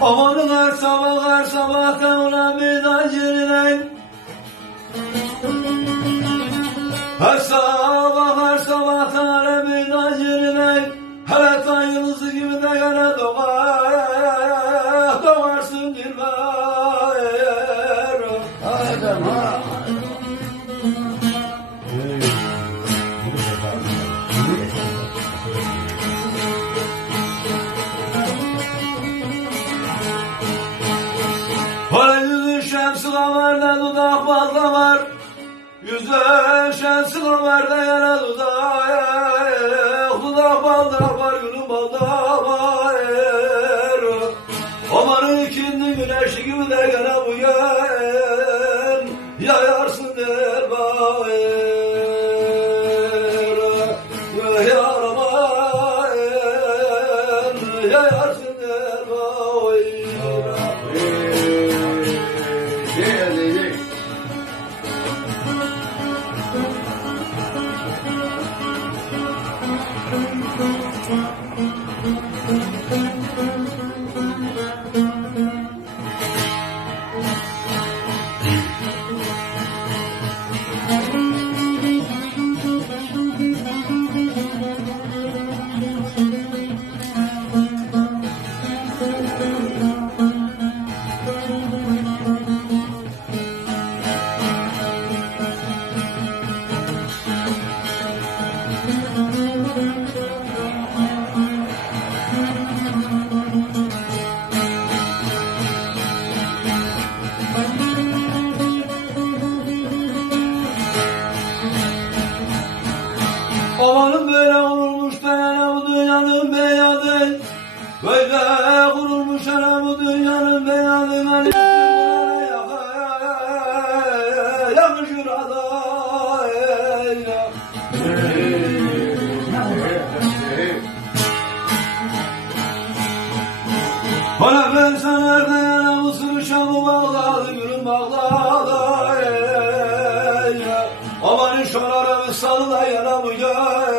Amanın her sabah her sabah kavra bir acilinen Her kamerda dudak fazla var. Yüzün şemsi kamerda yana dudak Dudak balda var yürü balda var. Amanın ikindi güneşi gibi de gene bu yer. Yayarsın der bayır Yaramayın Yayarsın der bayır Amanın böyle kurulmuş yana bu dünyanın beyadı Böyle kurulmuş yana bu dünyanın beyadı Hani yakışır adayla. Bana ben sana nerede yana bu sürüşamı bağladı Gülüm bağladı bir salı da yana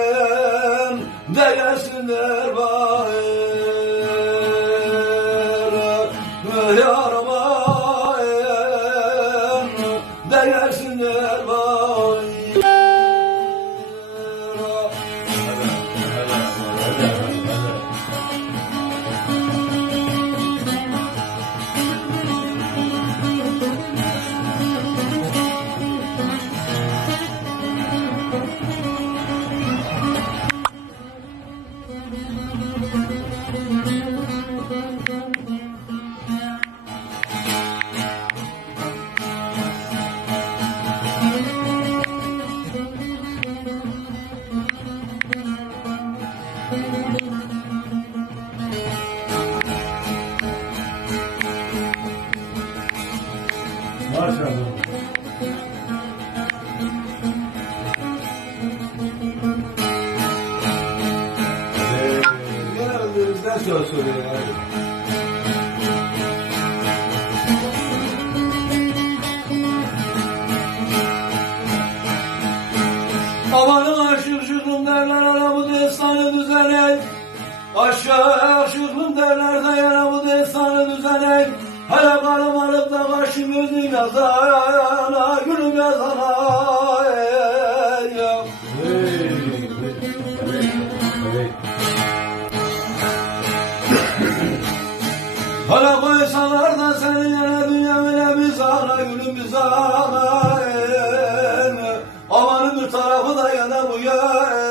Söz söylüyor yani. Amanın aşık şıklım derler ara bu destanı düzenek Aşağı şıklım derler da yana bu destanı düzenek Hele karım alıp da başım gözüm yazana Gülüm yazana Hala koysalar da senin yana dünya bile bir sana gülüm bir sana Amanın bir tarafı da yana bu ya